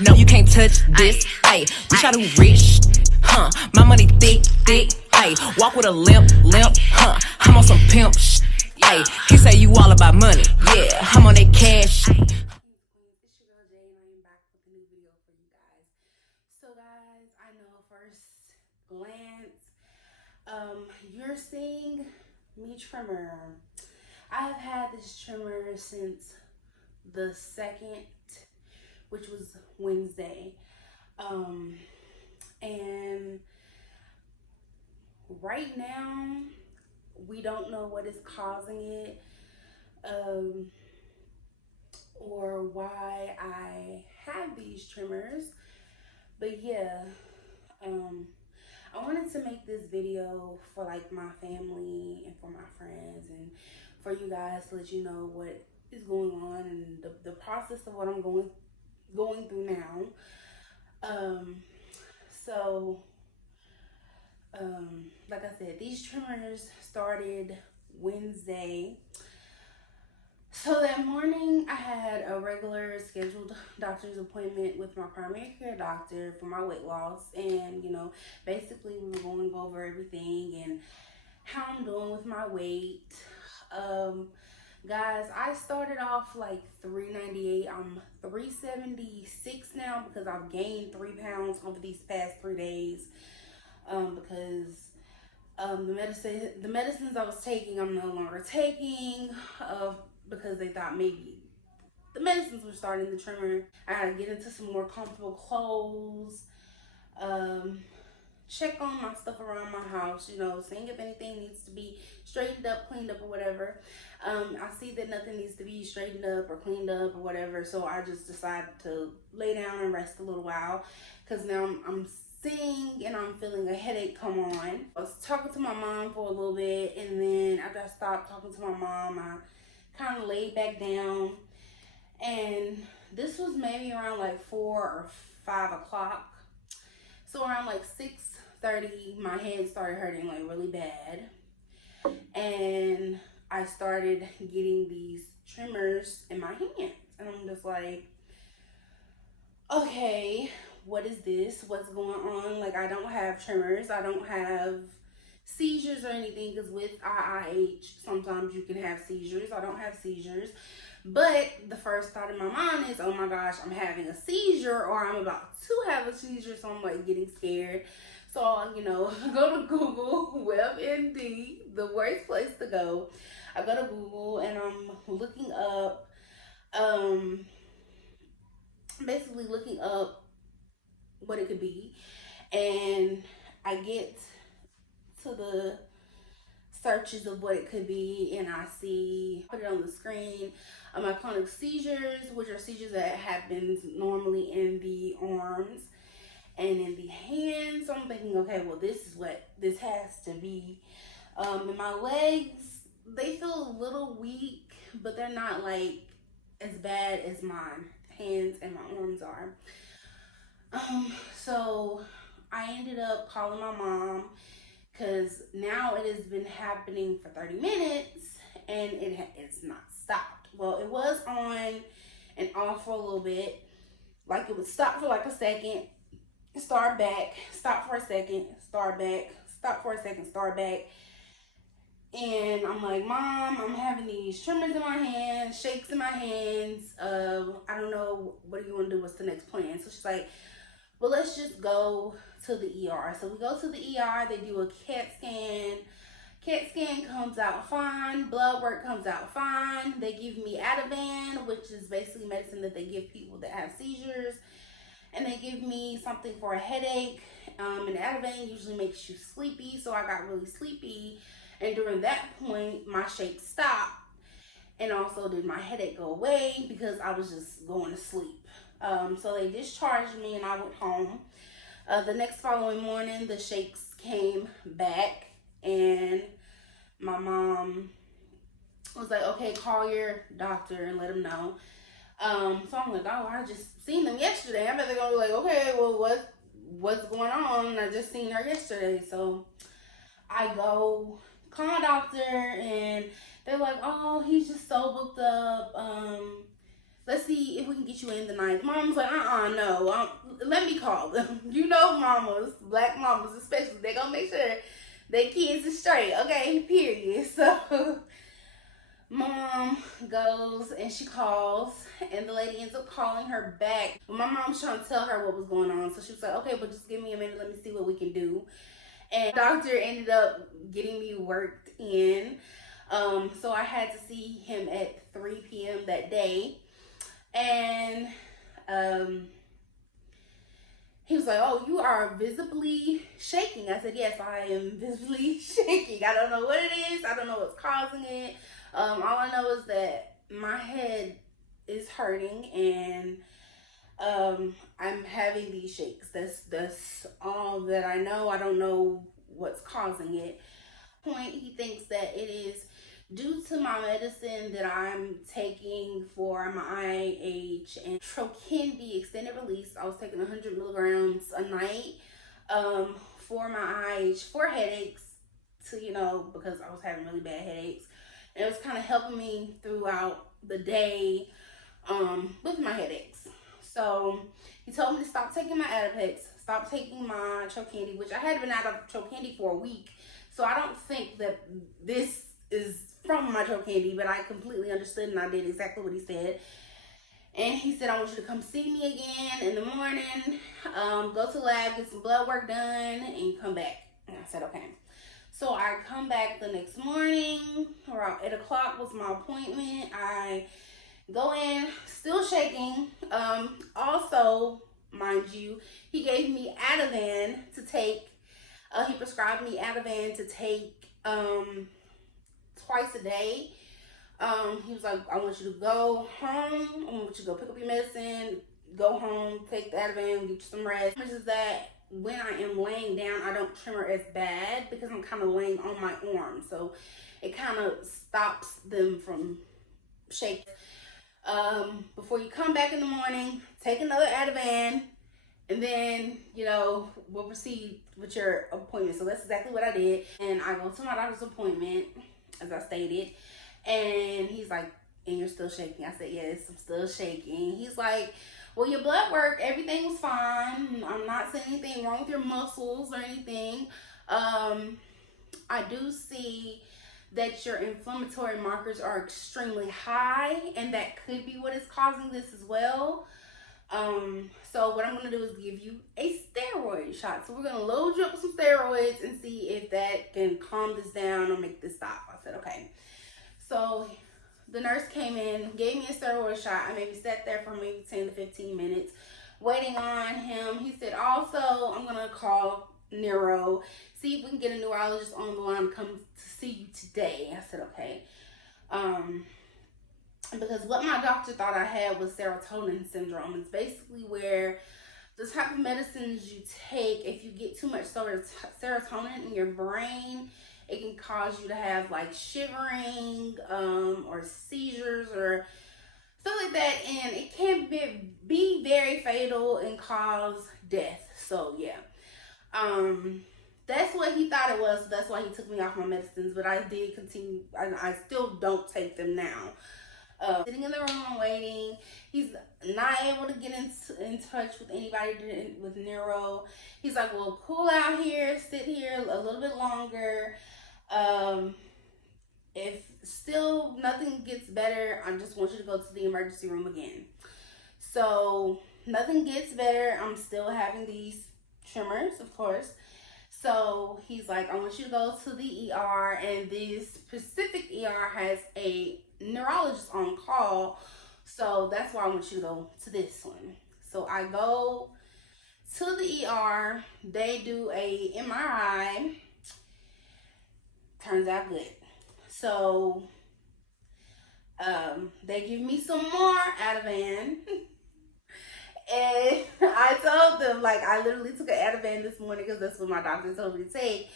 No, you can't touch this. Ay, bitch, I do rich. Huh, my money thick, thick. Ay, walk with a limp, huh. I'm on some pimp shit. Ay, he say you all about money. Yeah, I'm on that cash. It's your girl Jay, and I am back with a new video for you guys. So, guys, I know first glance, you're seeing me trimmer. I have had this trimmer since the 2nd, which was Wednesday. And right now, we don't know what is causing it. Or why I have these trimmers, but yeah, I wanted to make this video for like my family and for my friends and for you guys to let you know what is going on and the process of what I'm going through now. So like I said, these trimmers started Wednesday. So that morning, I had a regular scheduled doctor's appointment with my primary care doctor for my weight loss. And, basically we were going over everything and how I'm doing with my weight. Guys, I started off like 398. I'm 376 now because I've gained 3 pounds over these past 3 days. Because the medicines I was taking, I'm no longer taking. Because they thought maybe the medicines were starting to tremor. I had to get into some more comfortable clothes, check on my stuff around my house, seeing if anything needs to be straightened up, cleaned up, or whatever. I see that nothing needs to be straightened up or cleaned up or whatever, so I just decided to lay down and rest a little while because now I'm seeing and I'm feeling a headache come on. I was talking to my mom for a little bit, and then after I stopped talking to my mom, I kind of laid back down, and this was maybe around like 4 or 5 o'clock. So around like 6:30, my head started hurting like really bad, and I started getting these tremors in my hands, and I'm just like, okay, what is this? What's going on? Like, I don't have tremors. I don't have seizures or anything, because with IIH, sometimes you can have seizures. I don't have seizures. But the first thought in my mind is, oh my gosh, I'm having a seizure, or I'm about to have a seizure, so I'm like getting scared. So, go to Google, WebMD, the worst place to go. I go to Google and I'm looking up, basically looking up what it could be. And I get to the searches of what it could be, and I put it on the screen, myoclonic seizures, which are seizures that happens normally in the arms and in the hands. So I'm thinking, okay, well, this is what this has to be. And my legs, they feel a little weak, but they're not like as bad as my hands and my arms are. So I ended up calling my mom, because now it has been happening for 30 minutes and it's not stopped. Well, it was on and off for a little bit. Like, it would stop for like a second, start back, stop for a second, start back, stop for a second, start back. And I'm like, Mom, I'm having these tremors in my hands, shakes in my hands. I don't know, what do you want to do? What's the next plan? So she's like, well, let's just go to the ER. So we go to the ER, they do a CAT scan. CAT scan comes out fine, blood work comes out fine. They give me Ativan, which is basically medicine that they give people that have seizures. And they give me something for a headache. And Ativan usually makes you sleepy, so I got really sleepy. And during that point, my shake stopped. And also did my headache go away because I was just going to sleep. So they discharged me and I went home. The next following morning, the shakes came back, and my mom was like, okay, call your doctor and let him know. So I'm like, oh, I just seen them yesterday. I better go, like, okay, well, what's going on? I just seen her yesterday. So I go call my doctor, and they're like, oh, he's just so booked up. let's see if we can get you in the night. Mom's like, no, let me call them. You know, mamas, black mamas especially, they gonna make sure their kids are straight, okay, period. So mom goes and she calls, and the lady ends up calling her back. But my mom was trying to tell her what was going on, so she was like, okay, but just give me a minute, let me see what we can do. And the doctor ended up getting me worked in. So I had to see him at 3 p.m. that day. And he was like, oh, you are visibly shaking. I said, yes, I am visibly shaking. I don't know what it is. I don't know what's causing it. All I know is that my head is hurting and I'm having these shakes. That's all that I know. I don't know what's causing it. He thinks that it is due to my medicine that I'm taking for my IH and Trokendi extended release. I was taking 100 milligrams a night for my IH for headaches, to, you know, because I was having really bad headaches. And it was kind of helping me throughout the day with my headaches. So he told me to stop taking my Adipex, stop taking my Trokendi, which I had been out of Trokendi for a week. So I don't think that this is from my Trokendi, but I completely understood and I did exactly what he said. And he said, I want you to come see me again in the morning, go to the lab, get some blood work done, and come back. And I said, okay. So I come back the next morning, around 8 o'clock was my appointment. I go in, still shaking. Also, mind you, he gave me Ativan to take. He prescribed me Ativan to take twice a day. He was like, I want you to go home. I want you to go pick up your medicine, go home, take the Ativan, get you some rest. Which is that when I am laying down, I don't tremor as bad because I'm kind of laying on my arm. So it kind of stops them from shaking. Before you come back in the morning, take another Ativan, and then, you know, we'll proceed with your appointment. So that's exactly what I did. And I go to my doctor's appointment, as I stated, and he's like, and you're still shaking? I said, yes, I'm still shaking. He's like, well, your blood work, everything was fine. I'm not seeing anything wrong with your muscles or anything. I do see that your inflammatory markers are extremely high, and that could be what is causing this as well. So what I'm going to do is give you a steroid shot. So we're going to load you up with some steroids and see if that can calm this down or make this stop. I said, okay. So the nurse came in, gave me a steroid shot. I maybe sat there for maybe 10 to 15 minutes waiting on him. He said, also, I'm going to call neuro, see if we can get a neurologist on the line to come to see you today. I said, okay. Because what my doctor thought I had was serotonin syndrome. It's basically where the type of medicines you take, if you get too much serotonin in your brain, it can cause you to have like shivering or seizures or stuff like that. And it can be very fatal and cause death. So yeah, that's what he thought it was. So that's why he took me off my medicines. But I did continue. I still don't take them now. Sitting in the room waiting. He's not able to get in touch with anybody with neuro. He's like, well, cool out here, sit here a little bit longer. If still nothing gets better, I just want you to go to the emergency room again. So nothing gets better. I'm still having these tremors, of course. So he's like, I want you to go to the ER, and this specific ER has a neurologist on call. So that's why I want you to go to this one. So I go to the ER. They do a MRI. Turns out good. So they give me some more Ativan. And I told them, like, I literally took an Ativan this morning because that's what my doctor told me to take.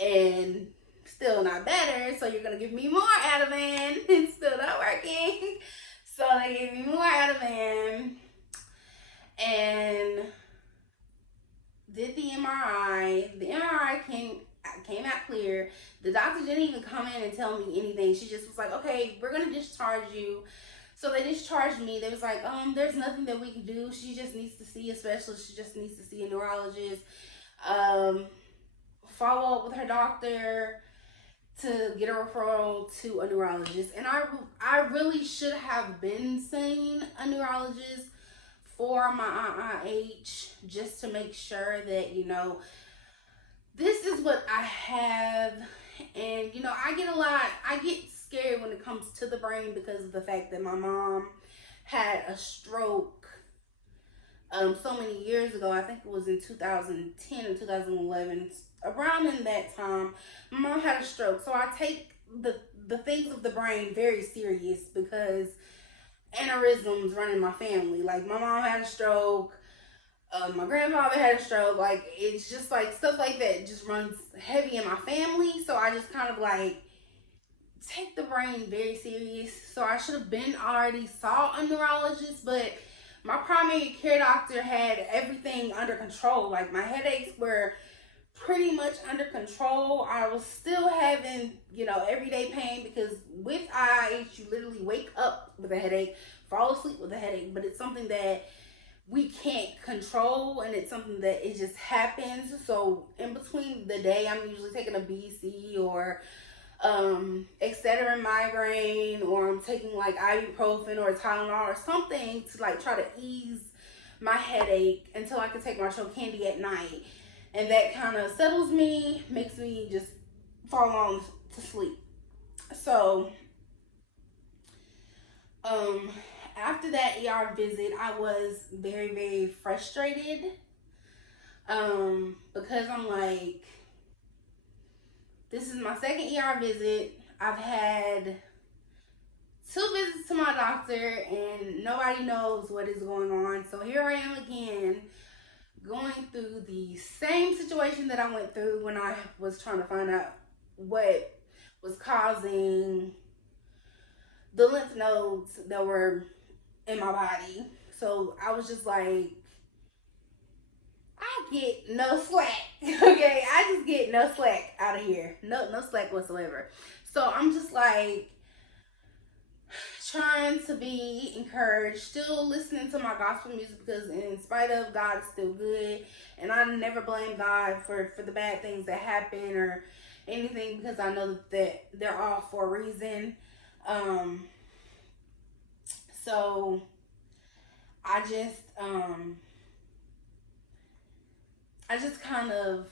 And still not better. So you're going to give me more Ativan. It's still not working. So they gave me more Ativan. And did the MRI. The MRI came out clear. The doctor didn't even come in and tell me anything. She just was like, okay, we're going to discharge you So they discharged me. They was like, there's nothing that we can do. She just needs to see a specialist. She just needs to see a neurologist. Um, Follow up with her doctor to get a referral to a neurologist. And I really should have been seeing a neurologist for my IIH, just to make sure that, this is what I have. And, I get scared when it comes to the brain because of the fact that my mom had a stroke so many years ago. I think it was in 2010 or 2011, around in that time. My mom had a stroke, so I take the things of the brain very serious because aneurysms run in my family. Like, my mom had a stroke, my grandfather had a stroke. Like, it's just like stuff like that just runs heavy in my family. So I just kind of like take the brain very serious. So I should have been already saw a neurologist, but my primary care doctor had everything under control. Like, my headaches were pretty much under control. I was still having, everyday pain, because with IIH, you literally wake up with a headache, fall asleep with a headache, but it's something that we can't control, and it's something that it just happens. So in between the day, I'm usually taking a BC or Excedrin migraine, or I'm taking like ibuprofen or Tylenol or something to like try to ease my headache until I can take my Trocandy at night. And that kind of settles me, makes me just fall on to sleep. So, after that ER visit, I was very, very frustrated. Because I'm like, this is my second ER visit. I've had 2 visits to my doctor and nobody knows what is going on. So here I am again, going through the same situation that I went through when I was trying to find out what was causing the lymph nodes that were in my body. So I was just like, I get no slack. Okay, I just get no slack out of here. No slack whatsoever. So I'm just like trying to be encouraged, still listening to my gospel music, because in spite of, God is still good, and I never blame God for the bad things that happen or anything, because I know that they're all for a reason. So I just kind of,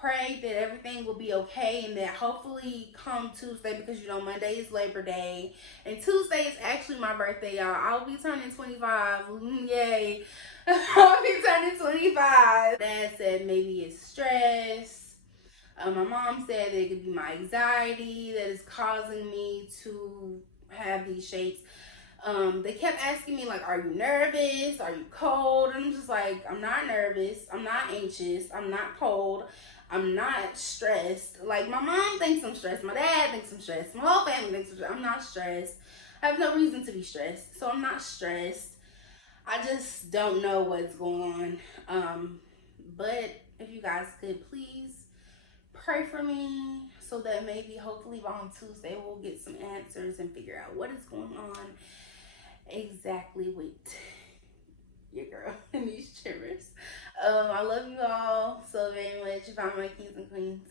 pray that everything will be okay, and that hopefully come Tuesday, because Monday is Labor Day and Tuesday is actually my birthday, y'all. I'll be turning 25. Yay. I'll be turning 25. Dad said maybe it's stress. My mom said that it could be my anxiety that is causing me to have these shapes. They kept asking me, like, are you nervous? Are you cold? And I'm just like, I'm not nervous. I'm not anxious. I'm not cold. I'm not stressed. Like, my mom thinks I'm stressed. My dad thinks I'm stressed. My whole family thinks I'm stressed. I'm not stressed. I have no reason to be stressed. So I'm not stressed. I just don't know what's going on. But if you guys could please pray for me, so that maybe, hopefully, on Tuesday we'll get some answers and figure out what is going on exactly with your girl in these Tremors. I love you all so very much. You found my kings and queens.